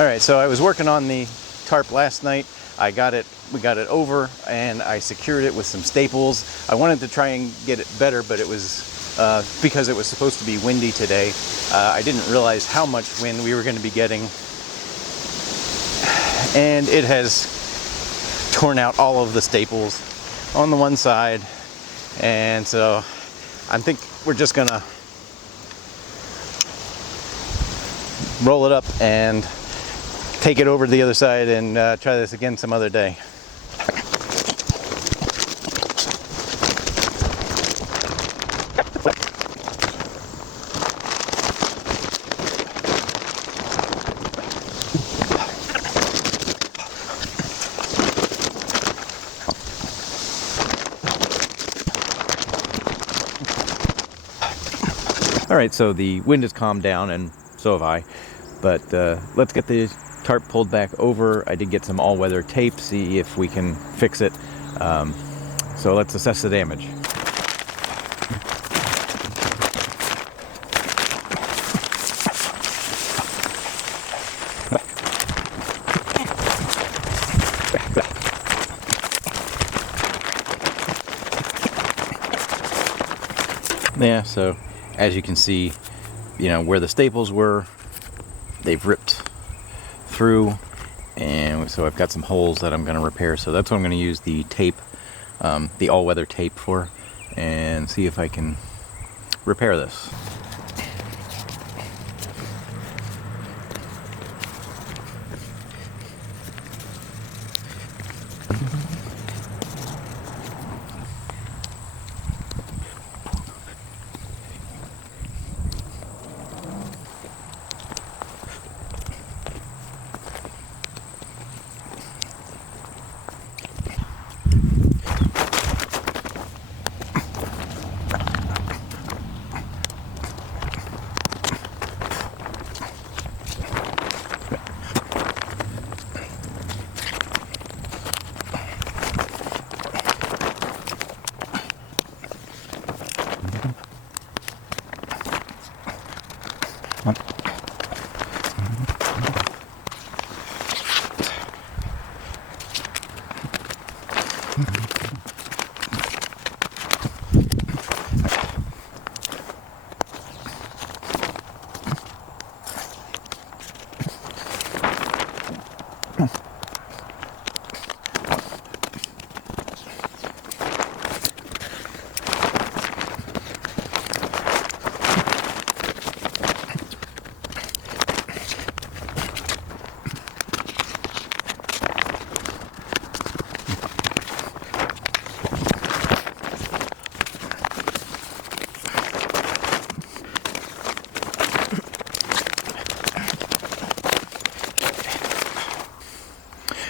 All right, so I was working on the tarp last night. We got it over, and I secured it with some staples. I wanted to try and get it better, but it was because it was supposed to be windy today. I didn't realize how much wind we were going to be getting, and it has torn out all of the staples on the one side, and so I think we're just gonna roll it up and take it over to the other side and try this again some other day. All right, so the wind has calmed down, and so have I, but let's get the tarp pulled back over. I did get some all-weather tape, see if we can fix it. So let's assess the damage. Yeah, so as you can see, where the staples were, they've ripped through, and so I've got some holes that I'm going to repair. So that's what I'm going to use the tape, the all-weather tape for, and see if I can repair this.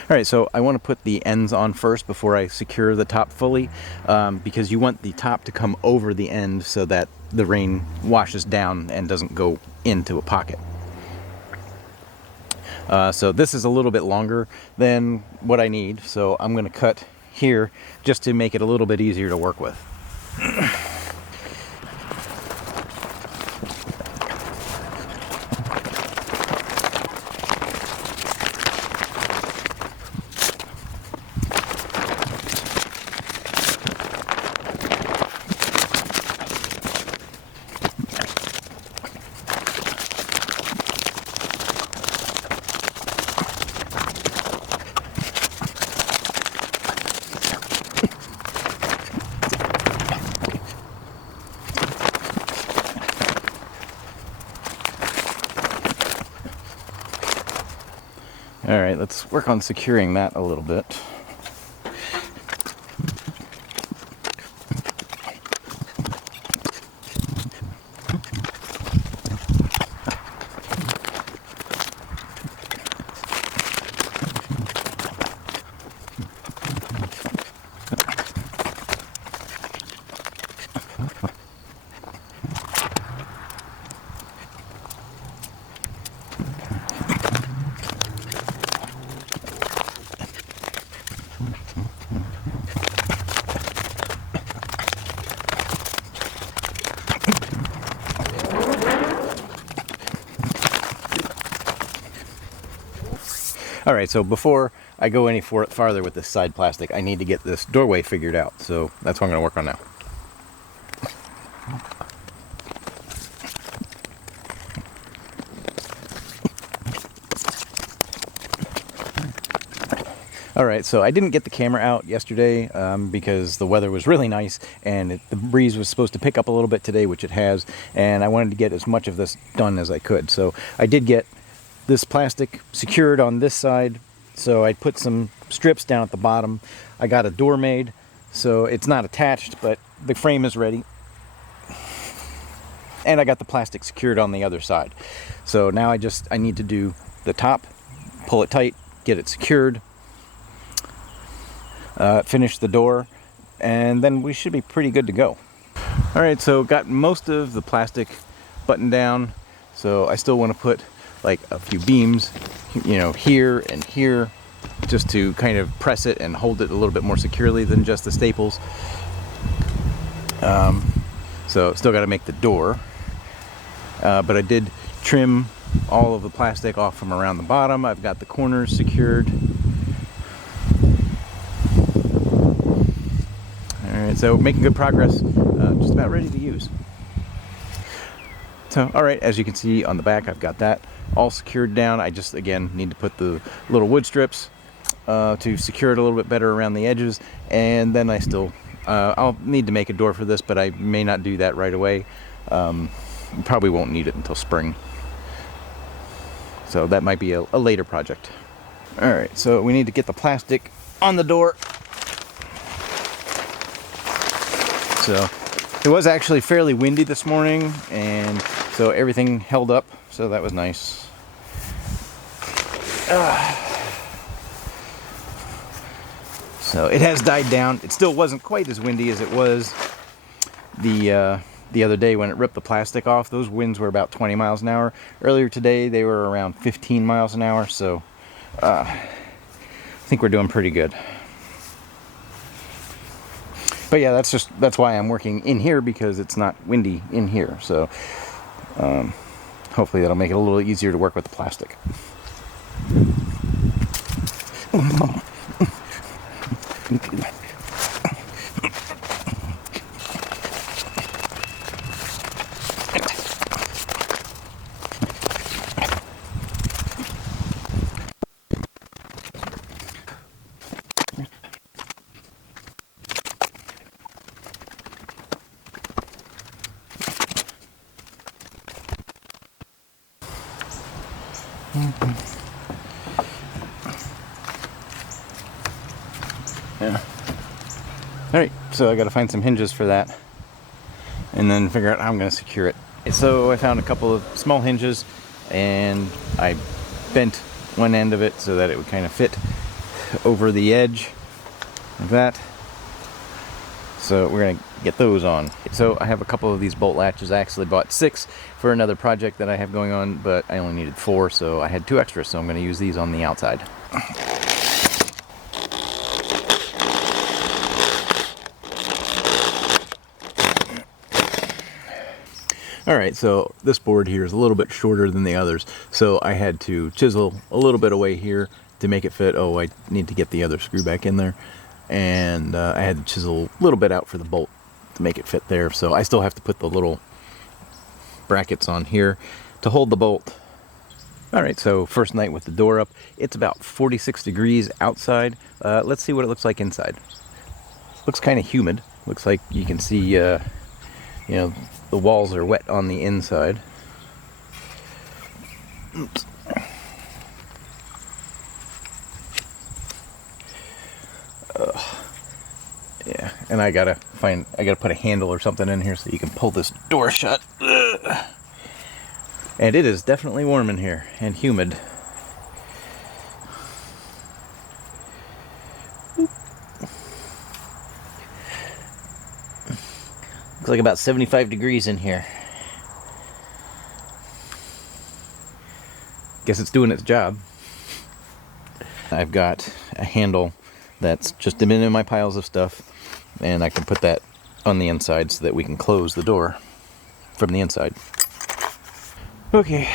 All right, so I want to put the ends on first before I secure the top fully, because you want the top to come over the end so that the rain washes down and doesn't go into a pocket. So this is a little bit longer than what I need, so I'm going to cut here just to make it a little bit easier to work with. All right, let's work on securing that a little bit. All right, so before I go any farther with this side plastic, I need to get this doorway figured out. So that's what I'm going to work on now. Alright, so I didn't get the camera out yesterday because the weather was really nice and the breeze was supposed to pick up a little bit today, which it has, and I wanted to get as much of this done as I could. So I did get this plastic secured on this side, so I put some strips down at the bottom. I got a door made, so it's not attached, but the frame is ready. And I got the plastic secured on the other side. So now I need to do the top, pull it tight, get it secured, finish the door, and then we should be pretty good to go. Alright, so got most of the plastic buttoned down, so I still want to put like a few beams, you know, here and here, just to kind of press it and hold it a little bit more securely than just the staples. So still got to make the door, but I did trim all of the plastic off from around the bottom. I've got the corners secured. Alright, so making good progress, just about ready to use. So, alright, as you can see on the back, I've got that all secured down. I just, again, need to put the little wood strips to secure it a little bit better around the edges, and then I'll need to make a door for this, but I may not do that right away. Probably won't need it until spring. So that might be a later project. Alright, so we need to get the plastic on the door. So it was actually fairly windy this morning, and so everything held up, so that was nice. So it has died down. It still wasn't quite as windy as it was the other day when it ripped the plastic off. Those winds were about 20 miles an hour. Earlier today they were around 15 miles an hour, so I think we're doing pretty good. But yeah, that's why I'm working in here, because it's not windy in here. So hopefully that'll make it a little easier to work with the plastic. Yeah. Alright, so I gotta find some hinges for that and then figure out how I'm gonna secure it. So I found a couple of small hinges and I bent one end of it so that it would kind of fit over the edge like that. So we're gonna get those on. So I have a couple of these bolt latches. I actually bought 6 for another project that I have going on, but I only needed 4, so I had 2 extras, so I'm gonna use these on the outside. Alright, so this board here is a little bit shorter than the others, so I had to chisel a little bit away here to make it fit. Oh, I need to get the other screw back in there, and I had to chisel a little bit out for the bolt to make it fit there, so I still have to put the little brackets on here to hold the bolt. Alright, so first night with the door up. It's about 46 degrees outside. Let's see what it looks like inside. Looks kind of humid. Looks like you can see, you know, the walls are wet on the inside. Oops. Yeah, and I gotta put a handle or something in here so you can pull this door shut. Ugh. And it is definitely warm in here and humid. Looks like about 75 degrees in here. Guess it's doing its job. I've got a handle that's just been in my piles of stuff, and I can put that on the inside so that we can close the door from the inside. Okay,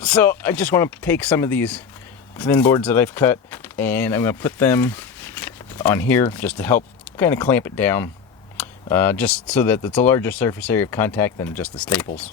so I just want to take some of these thin boards that I've cut, and I'm going to put them on here just to help kind of clamp it down, just so that it's a larger surface area of contact than just the staples.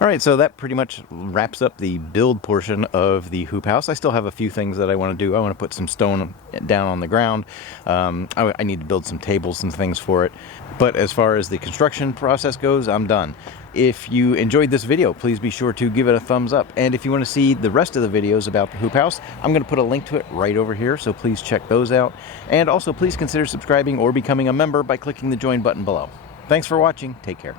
Alright, so that pretty much wraps up the build portion of the hoop house. I still have a few things that I want to do. I want to put some stone down on the ground. I need to build some tables and things for it. But as far as the construction process goes, I'm done. If you enjoyed this video, please be sure to give it a thumbs up. And if you want to see the rest of the videos about the hoop house, I'm going to put a link to it right over here, so please check those out. And also, please consider subscribing or becoming a member by clicking the join button below. Thanks for watching. Take care.